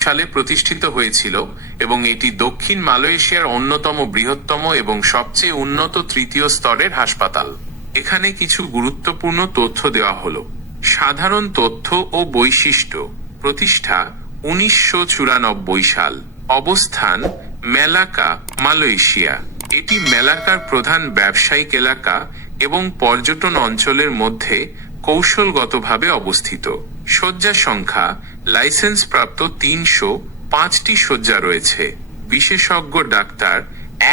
সালে প্রতিষ্ঠিত হয়েছিল এবং এটি দক্ষিণ মালয়েশিয়ার অন্যতম বৃহত্তম এবং সবচেয়ে উন্নত তৃতীয় স্তরের হাসপাতাল। এখানে কিছু গুরুত্বপূর্ণ তথ্য দেওয়া হলো। সাধারণ তথ্য ও বৈশিষ্ট্য। প্রতিষ্ঠা 1994 সাল। অবস্থান মেলাকা, মালয়েশিয়া। এটি মেলাকার প্রধান ব্যবসায়িক এলাকা এবং পর্যটন অঞ্চলের মধ্যে কৌশলগতভাবে অবস্থিত। শয্যা সংখ্যা লাইসেন্সপ্রাপ্ত 305টি শয্যা রয়েছে। বিশেষজ্ঞ ডাক্তার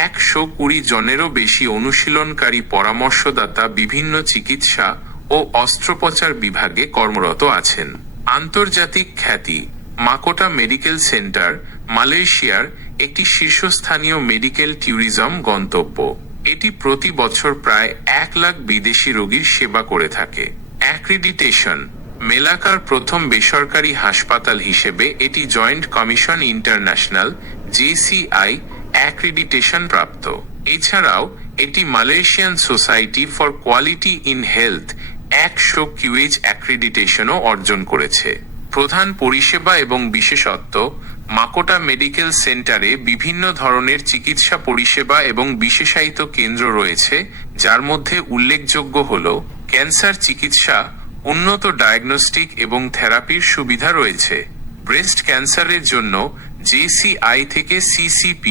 120 জনেরও বেশি অনুশীলনকারী পরামর্শদাতা বিভিন্ন চিকিৎসা ও অস্ত্রোপচার বিভাগে কর্মরত আছেন। আন্তর্জাতিক খ্যাতি। মাকোটা মেডিকেল সেন্টার মালয়েশিয়ার একটি শীর্ষস্থানীয় মেডিকেল ট্যুরিজম গন্তব্য। এটি প্রতি বছর প্রায় 1 লাখ বিদেশি রোগীর সেবা করে থাকে। অ্যাক্রিডিটেশন। মেলাকার প্রথম বেসরকারি হাসপাতাল হিসেবে এটি joint commission international (JCI) accreditation প্রাপ্ত। এছাড়াও এটি Malaysian society for quality in health 100 QH অ্যাক্রিডিটেশনও অর্জন করেছে। প্রধান পরিষেবা এবং বিশেষত্ব। মাকোটা মেডিকেল সেন্টারে বিভিন্ন ধরনের চিকিৎসা পরিষেবা এবং বিশেষায়িত কেন্দ্র রয়েছে, যার মধ্যে উল্লেখযোগ্য হল ক্যান্সার চিকিৎসা, উন্নত ডায়াগনস্টিক এবং থেরাপির সুবিধা রয়েছে। ব্রেস্ট ক্যান্সারের জন্য JCI থেকে CCP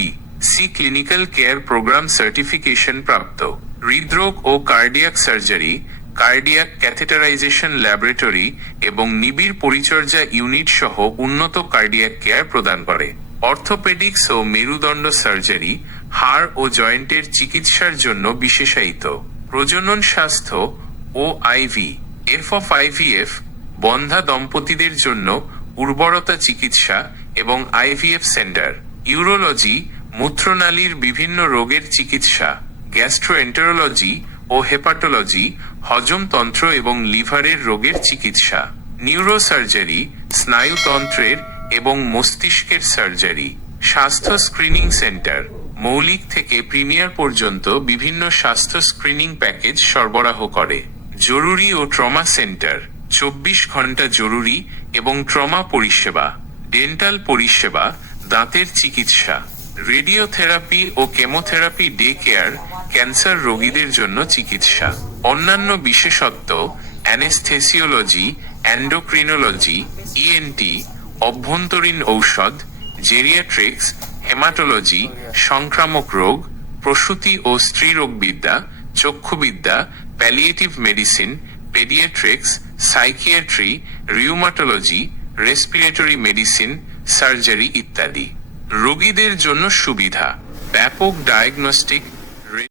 clinical care programme certification প্রাপ্ত। হৃদরোগ ও cardiac surgery, cardiac catheterisation laboratory এবং নিবিড় পরিচর্যা ইউনিট সহ উন্নত কার্ডিয়াক কেয়ার প্রদান করে। অর্থোপেডিক্স ও মেরুদণ্ড সার্জারি, হাড় ও জয়েন্টের চিকিৎসার জন্য বিশেষায়িত। প্রজনন স্বাস্থ্য ও IVF বন্ধা দম্পতিদের জন্য উর্বরতা চিকিৎসা এবং IVF সেন্টার। ইউরোলজি, মূত্রনালীর বিভিন্ন রোগের চিকিৎসা। গ্যাস্ট্রোএন্টারোলজি ও হেপাটোলজি, হজমতন্ত্র এবং লিভারের রোগের চিকিৎসা। নিউরোসার্জারি, স্নায়ুতন্ত্রের এবং মস্তিষ্কের সার্জারি। স্বাস্থ্য স্ক্রিনিং সেন্টার, মৌলিক থেকে প্রিমিয়ার পর্যন্ত বিভিন্ন স্বাস্থ্য স্ক্রিনিং প্যাকেজ সরবরাহ করে। জরুরি ও ট্রমা সেন্টার, 24 ঘন্টা জরুরি এবং ট্রমা পরিষেবা। ডেন্টাল পরিষেবা, দাঁতের চিকিৎসা। রেডিওথেরাপি ও কেমোথেরাপি ডে কেয়ার, ক্যান্সার রোগীদের জন্য চিকিৎসা। অন্যান্য বিশেষত্ব অ্যানেস্থেসিওলজি, এন্ডোক্রিনোলজি, ENT, অভ্যন্তরীণ ঔষধ, জেরিয়াট্রিক্স, হেমাটোলজি, সংক্রামক রোগ, প্রসূতি ও স্ত্রীরোগবিদ্যা, চক্ষুবিদ্যা, palliative medicine, paediatrics, psychiatry, rheumatology, respiratory medicine, surgery ইত্যাদি। রোগীদের জন্য সুবিধা। ব্যাপক ডায়াগনস্টিক